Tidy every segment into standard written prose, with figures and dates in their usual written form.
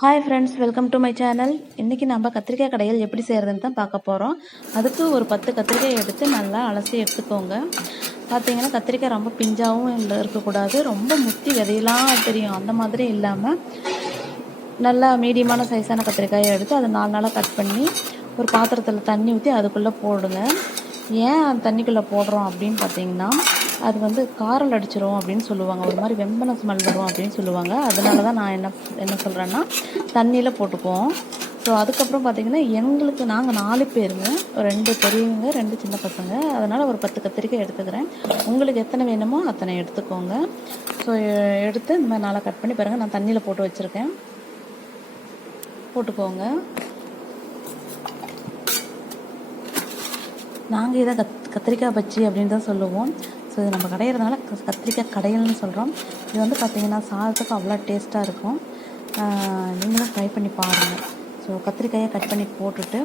Hi friends, welcome to my channel. இன்றைக்கி நம்ம கத்திரிக்காய் கடையில் எப்படி செய்கிறதுன்னு தான் பார்க்க போகிறோம். அதுக்கு ஒரு 10 கத்திரிக்காய் எடுத்து நல்லா அலசி எடுத்துக்கோங்க. பார்த்தீங்கன்னா கத்திரிக்காய் ரொம்ப பிஞ்சாகவும் இருக்கக்கூடாது, ரொம்ப முத்தி விதையெல்லாம் தெரியும் அந்த மாதிரி இல்லாமல் நல்லா மீடியமான சைஸான கத்திரிக்காயை எடுத்து அதை 4 நாளாக கட் பண்ணி ஒரு பாத்திரத்தில் தண்ணி ஊற்றி அதுக்குள்ளே போடுங்க. ஏன் தண்ணிக்குள்ளே போடுறோம் அப்படின்னு பார்த்தீங்கன்னா, அது வந்து காரல் அடிச்சிரும் அப்படின்னு சொல்லுவாங்க, ஒரு மாதிரி வெம்பன ஸ்மெல் வரும் அப்படின்னு சொல்லுவாங்க. அதனால தான் நான் என்ன சொல்கிறேன்னா தண்ணியில் போட்டுக்குவோம். ஸோ அதுக்கப்புறம் பார்த்திங்கன்னா எங்களுக்கு நாங்கள் 4 பேருங்க, 2 பெரியவங்க 2 சின்ன பசங்க, அதனால் ஒரு 10 கத்திரிக்காய் எடுத்துக்கிறேன். உங்களுக்கு எத்தனை வேணுமோ அத்தனை எடுத்துக்கோங்க. ஸோ எடுத்து இந்த மாதிரி 4 கட் பண்ணி பாருங்கள், நான் தண்ணியில் போட்டு வச்சுருக்கேன், போட்டுக்கோங்க. நாங்கள் இதை கத்திரிக்காய் பச்சி அப்படின்னு தான் சொல்லுவோம். ஸோ இது நம்ம கடையிறதுனால கத்திரிக்காய் கடையல்னு சொல்கிறோம். இது வந்து பார்த்திங்கன்னா சாதத்துக்கு அவ்வளோ டேஸ்ட்டாக இருக்கும். நீங்களும் ட்ரை பண்ணி பாருங்கள். ஸோ கத்திரிக்காயை கட் பண்ணி போட்டுட்டு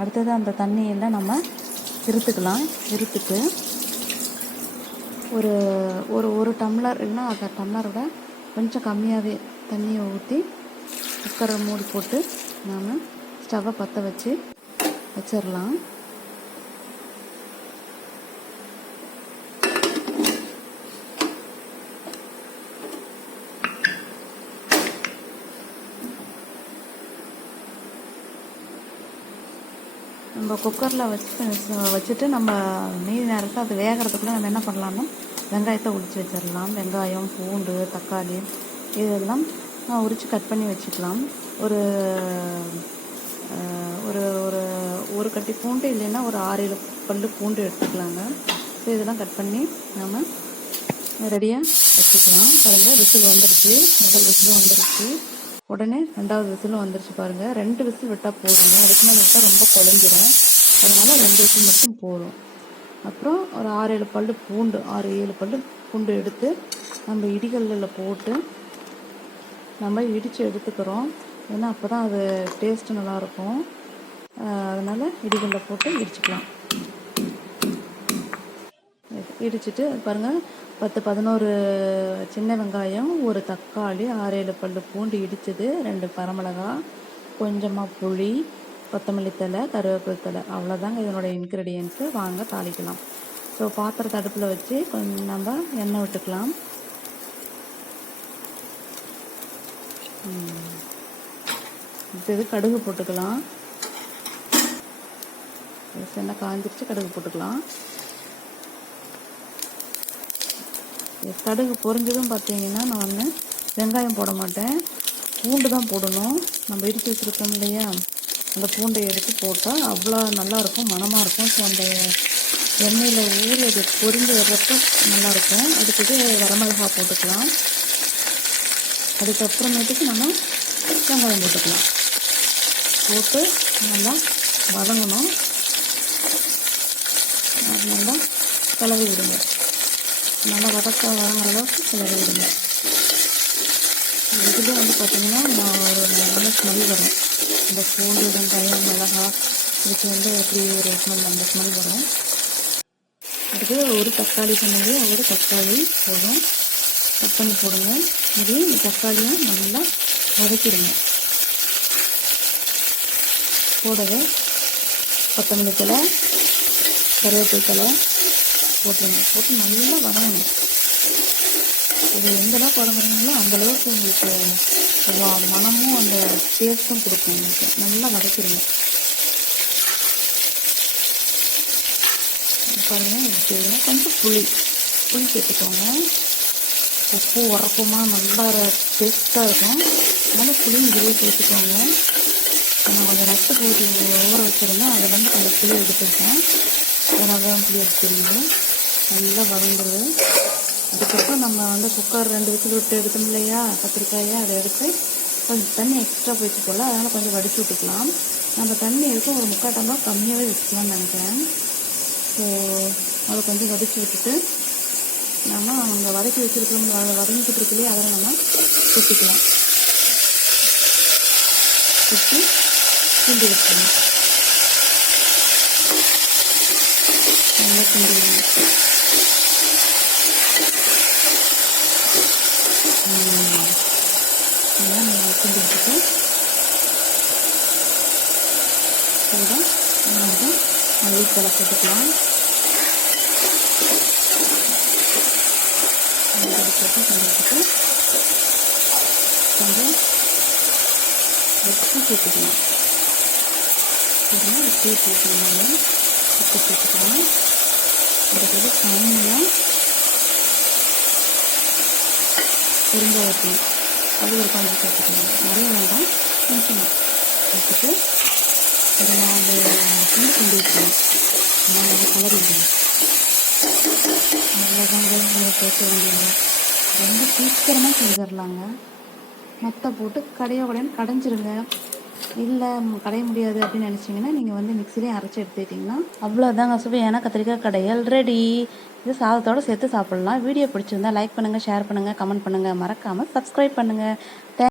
அடுத்தது அந்த தண்ணியில் நம்ம இருத்துட்டு ஒரு ஒரு ஒரு டம்ளர் இல்லைன்னா அந்த டம்ளரோட கொஞ்சம் கம்மியாகவே தண்ணியை ஊற்றி குக்கரை மூடி போட்டு நாம் ஸ்டவ்வை பற்ற வச்சிடலாம். நம்ம குக்கரில் வச்சுட்டு நம்ம மீதி நேரத்தில் அது வேகிறதுக்குள்ளே நம்ம என்ன பண்ணலாம்னா வெங்காயத்தை உரித்து வச்சிடலாம். வெங்காயம், பூண்டு, தக்காளி இதெல்லாம் உரித்து கட் பண்ணி வச்சுக்கலாம். ஒரு ஒரு ஒரு ஒரு கட்டி பூண்டு இல்லைன்னா ஒரு 6-7 பல்லு பூண்டு எடுத்துக்கலாங்க. ஸோ இதெல்லாம் கட் பண்ணி நம்ம ரெடியாக வச்சுக்கலாம். பாருங்கள், விசில் வந்துருச்சு, முதல் விசிலும் வந்துருச்சு, உடனே 2வது விசிலும் வந்துருச்சு. பாருங்கள், 2 விசில் விட்டால் போதுங்க, அதுக்கு மேலே விட்டால் ரொம்ப குழஞ்சிரும். அதனால் 2 விசில் மட்டும் போதும். அப்புறம் ஒரு 6-7 பல்லு பூண்டு 6-7 பல்லு பூண்டு எடுத்து நம்ம இடிகல்லில் போட்டு நம்ம இடித்து எடுத்துக்கிறோம். ஏன்னா அப்போ தான் அது டேஸ்ட்டு நல்லாயிருக்கும். அதனால் இடிகல்லில் போட்டு இடிச்சுக்கலாம். இடிச்சிட்டு பாருங்கள், 10-11 சின்ன வெங்காயம், ஒரு தக்காளி, 6-7 பல்லு பூண்டு இடித்தது, 2 வரமிளகாய், கொஞ்சமாக புளி, கொத்தமல்லி தழை, கருவேப்பிலை தழை, அவ்வளோதாங்க இதனோட இன்க்ரீடியன்ஸு. வாங்க தாளிக்கலாம். ஸோ பாத்திரத்தை அடுப்பில் வச்சு கொஞ்சம் நம்ம எண்ணெய் விட்டுக்கலாம். இது கடுகு போட்டுக்கலாம். எண்ணெய் காஞ்சிருச்சு, கடுகு போட்டுக்கலாம். கடுகு பொரிஞ்சதும் பார்த்தீங்கன்னா நான் வெங்காயம் போட மாட்டேன், பூண்டு தான் போடணும். நம்ம இடித்து வச்சுருக்கோம் இல்லையா, அந்த பூண்டை எடுத்து போட்டால் அவ்வளோ நல்லாயிருக்கும், மணமாக இருக்கும். ஸோ அந்த எண்ணெயில் ஊறி அது பொரிஞ்சு வர்றப்போ நல்லாயிருக்கும். அடுத்தது வரமிளகா போட்டுக்கலாம். அதுக்கப்புறமேட்டுக்கு நம்ம வெங்காயம் போட்டுக்கலாம். போட்டு நல்லா வதங்கணும். அது நல்லா கிளறி விடுங்க, நல்லா வதங்குற அளவுக்கு கிளறி விடுங்க. இதில் வந்து பார்த்திங்கன்னா நான் ஒரு நல்ல ஸ்மெல் வரும். இந்த பூண்டு, வெங்காயம், மிளகா இதுக்கு வந்து எப்படி ஒரு ஸ்மெல், அந்த ஸ்மெல் வரும். அதுக்கு ஒரு தக்காளி சொன்னது, ஒரு தக்காளி போதும், கட் பண்ணி போடுங்க. இதையும் இந்த தக்காளியும் நல்லா வதக்கிடுங்க. போடவே கொத்தமல்லி தழை, கருவேப்பிலை தழை போட்டுருங்க. போட்டு நல்லா வதங்கணும். இது எந்தளவுக்கு வதங்குறீங்களோ அந்தளவுக்கு உங்களுக்கு மனமும் அந்த டேஸ்ட்டும் கொடுக்கும். உங்களுக்கு நல்லா வதக்கிடுங்க. பாருங்கள், இதுக்கு கொஞ்சம் புளி சேர்த்துக்கோங்க. உப்பு உரப்புமா நல்லா டேஸ்ட்டாக இருக்கும். அதனால் புளியும் இதுலேயே சேர்த்துக்கோங்க. நான் கொஞ்சம் நட்டு போட்டு ஊற வச்சுருந்தேன், அதில் வந்து கொஞ்சம் புளி எடுத்துருக்கேன். அதனால புளி எடுத்துருங்க. நல்லா வதங்குறது. அதுக்கப்புறம் நம்ம வந்து குக்கர் 2 விசில் விட்டு எடுத்தோம் இல்லையா கத்திரிக்காயை, அதை எடுத்து கொஞ்சம் தண்ணி எக்ஸ்ட்ரா போயிடுச்சு போல், அதனால் கொஞ்சம் வடித்து விட்டுக்கலாம். நம்ம தண்ணி எடுத்து ஒரு 3/4 டம்ளர் கம்மியாகவே வச்சுக்கலாம்னு நினைக்கிறேன். ஸோ அதை கொஞ்சம் வடித்து விட்டுட்டு நம்ம அங்கே வதக்கி வச்சுருக்கோம், அதை வதங்கிக்கிட்டு இருக்குல்லையே, அதில் நம்ம கொட்டிக்கலாம். கொட்டி கிண்டி வச்சுக்கணும். நல்லா கிண்டி விடணும். நல்லா கிண்டி வச்சுட்டு சைடும் கொஞ்சம் மல்லித்தலை போட்டுக்கலாம். போட்டு கிண்டிட்டு கொஞ்சம் உப்பு சேர்த்துக்கலாம். உப்பு சேர்த்துக்கணும். உப்பு சேர்த்துக்கலாம். அடுத்தது தண்ணியும் பெருங்காயத்தூள் அது ஒரு கொஞ்சம் சேர்த்துக்கணும். நிறைய வேண்டாம், கொஞ்சமாக சேர்த்துட்டு ஒரு 4 கிண்டி வைக்கணும். 4 கலர் விடணும். அவ்வளோதாங்க, நீங்கள் சேர்க்க வேண்டியது. ரொம்ப சீக்கிரமாக செஞ்சிடலாங்க. மொத்த போட்டு கடையோடனே கடைஞ்சிருங்க. இல்லை கடைய முடியாது அப்படின்னு நினச்சிங்கன்னா நீங்கள் வந்து மிக்சிலே அரைச்சி எடுத்துக்கிட்டிங்கன்னா அவ்வளோதாங்க, சுவையான கத்திரிக்காய் கடையல் ரெடி. இது சாதத்தோடு சேர்த்து சாப்பிட்லாம். வீடியோ பிடிச்சிருந்தா லைக் பண்ணுங்கள், ஷேர் பண்ணுங்கள், கமெண்ட் பண்ணுங்கள், மறக்காமல் சப்ஸ்கிரைப் பண்ணுங்கள்.